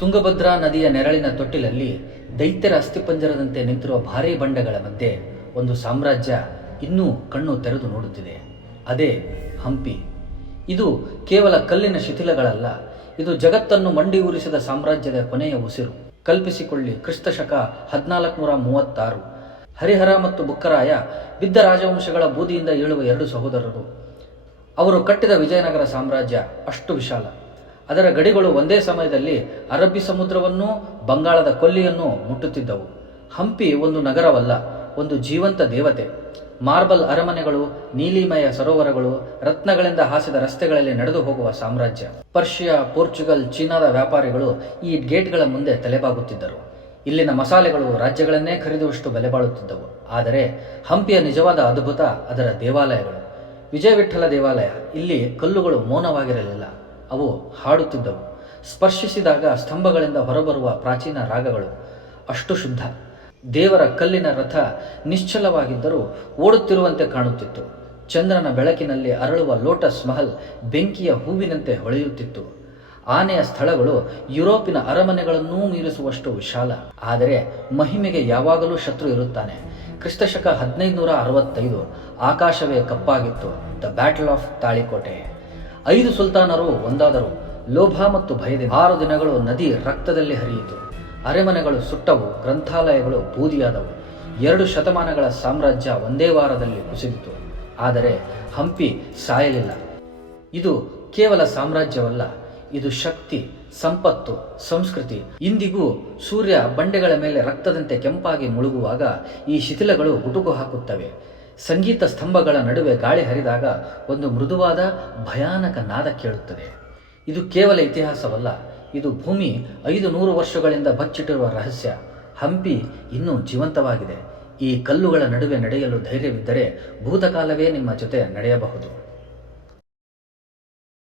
ತುಂಗಭದ್ರಾ ನದಿಯ ನೆರಳಿನ ತೊಟ್ಟಿಲಲ್ಲಿ ದೈತ್ಯರ ಅಸ್ಥಿಪಂಜರದಂತೆ ನಿಂತಿರುವ ಭಾರೀ ಬಂಡೆಗಳ ಮಧ್ಯೆ ಒಂದು ಸಾಮ್ರಾಜ್ಯ ಇನ್ನೂ ಕಣ್ಣು ತೆರೆದು ನೋಡುತ್ತಿದೆ. ಅದೇ ಹಂಪಿ. ಇದು ಕೇವಲ ಕಲ್ಲಿನ ಶಿಥಿಲಗಳಲ್ಲ, ಇದು ಜಗತ್ತನ್ನು ಮಂಡಿ ಉರಿಸಿದ ಸಾಮ್ರಾಜ್ಯದ ಕೊನೆಯ ಉಸಿರು. ಕಲ್ಪಿಸಿಕೊಳ್ಳಿ, ಕ್ರಿಸ್ತಶಕ 1436. ಹರಿಹರ ಮತ್ತು ಬುಕ್ಕರಾಯ ಬಿದ್ದ ರಾಜವಂಶಗಳ ಬೂದಿಯಿಂದ ಏಳುವ ಎರಡು ಸಹೋದರರು. ಅವರು ಕಟ್ಟಿದ ವಿಜಯನಗರ ಸಾಮ್ರಾಜ್ಯ ಅಷ್ಟು ವಿಶಾಲ. ಅದರ ಗಡಿಗಳು ಒಂದೇ ಸಮಯದಲ್ಲಿ ಅರಬ್ಬಿ ಸಮುದ್ರವನ್ನೂ ಬಂಗಾಳದ ಕೊಲ್ಲಿಯನ್ನೂ ಮುಟ್ಟುತ್ತಿದ್ದವು. ಹಂಪಿ ಒಂದು ನಗರವಲ್ಲ, ಒಂದು ಜೀವಂತ ದೇವತೆ. ಮಾರ್ಬಲ್ ಅರಮನೆಗಳು, ನೀಲಿಮಯ ಸರೋವರಗಳು, ರತ್ನಗಳಿಂದ ಹಾಸಿದ ರಸ್ತೆಗಳಲ್ಲಿ ನಡೆದು ಹೋಗುವ ಸಾಮ್ರಾಜ್ಯ. ಪರ್ಷಿಯಾ, ಪೋರ್ಚುಗಲ್, ಚೀನಾದ ವ್ಯಾಪಾರಿಗಳು ಈ ಗೇಟ್ಗಳ ಮುಂದೆ ತಲೆಬಾಗುತ್ತಿದ್ದರು. ಇಲ್ಲಿನ ಮಸಾಲೆಗಳು ರಾಜ್ಯಗಳನ್ನೇ ಖರೀದುವಷ್ಟು ಬೆಲೆ ಬಾಳುತ್ತಿದ್ದವು. ಆದರೆ ಹಂಪಿಯ ನಿಜವಾದ ಅದ್ಭುತ ಅದರ ದೇವಾಲಯಗಳು. ವಿಜಯವಿಠಲ ದೇವಾಲಯ. ಇಲ್ಲಿ ಕಲ್ಲುಗಳು ಮೌನವಾಗಿರಲಿಲ್ಲ, ಅವು ಹಾಡುತ್ತಿದ್ದವು. ಸ್ಪರ್ಶಿಸಿದಾಗ ಸ್ತಂಭಗಳಿಂದ ಹೊರಬರುವ ಪ್ರಾಚೀನ ರಾಗಗಳು ಅಷ್ಟು ಶುದ್ಧ. ದೇವರ ಕಲ್ಲಿನ ರಥ ನಿಶ್ಚಲವಾಗಿದ್ದರೂ ಓಡುತ್ತಿರುವಂತೆ ಕಾಣುತ್ತಿತ್ತು. ಚಂದ್ರನ ಬೆಳಕಿನಲ್ಲಿ ಅರಳುವ ಲೋಟಸ್ ಮಹಲ್ ಬೆಂಕಿಯ ಹೂವಿನಂತೆ ಹೊಳೆಯುತ್ತಿತ್ತು. ಆನೆಯ ಸ್ಥಳಗಳು ಯುರೋಪಿನ ಅರಮನೆಗಳನ್ನೂ ಮೀರಿಸುವಷ್ಟು ವಿಶಾಲ. ಆದರೆ ಮಹಿಮೆಗೆ ಯಾವಾಗಲೂ ಶತ್ರು ಇರುತ್ತಾನೆ. ಕ್ರಿಸ್ತಶಕ 1565. ಆಕಾಶವೇ ಕಪ್ಪಾಗಿತ್ತು. The battle of Talikota. 5 ಸುಲ್ತಾನರು ಒಂದಾದರು, ಲೋಭ ಮತ್ತು ಭಯದಿಂದ. 6 ದಿನಗಳು ನದಿ ರಕ್ತದಲ್ಲಿ ಹರಿಯಿತು. ಅರಮನೆಗಳು ಸುಟ್ಟವು, ಗ್ರಂಥಾಲಯಗಳು ಬೂದಿಯಾದವು. 2 ಶತಮಾನಗಳ ಸಾಮ್ರಾಜ್ಯ ಒಂದೇ ವಾರದಲ್ಲಿ ಕುಸಿದಿತು. ಆದರೆ ಹಂಪಿ ಸಾಯಲಿಲ್ಲ. ಇದು ಕೇವಲ ಸಾಮ್ರಾಜ್ಯವಲ್ಲ, ಇದು ಶಕ್ತಿ, ಸಂಪತ್ತು, ಸಂಸ್ಕೃತಿ. ಇಂದಿಗೂ ಸೂರ್ಯ ಬಂಡೆಗಳ ಮೇಲೆ ರಕ್ತದಂತೆ ಕೆಂಪಾಗಿ ಮುಳುಗುವಾಗ ಈ ಶಿಥಿಲಗಳು ಗುಟುಕು ಹಾಕುತ್ತವೆ. ಸಂಗೀತ ಸ್ತಂಭಗಳ ನಡುವೆ ಗಾಳಿ ಹರಿದಾಗ ಒಂದು ಮೃದುವಾದ ಭಯಾನಕ ನಾದ ಕೇಳುತ್ತದೆ. ಇದು ಕೇವಲ ಇತಿಹಾಸವಲ್ಲ, ಇದು ಭೂಮಿ 500 ವರ್ಷಗಳಿಂದ ಬಚ್ಚಿಟ್ಟಿರುವ ರಹಸ್ಯ. ಹಂಪಿ ಇನ್ನೂ ಜೀವಂತವಾಗಿದೆ. ಈ ಕಲ್ಲುಗಳ ನಡುವೆ ನಡೆಯಲು ಧೈರ್ಯವಿದ್ದರೆ ಭೂತಕಾಲವೇ ನಿಮ್ಮ ಜೊತೆ ನಡೆಯಬಹುದು.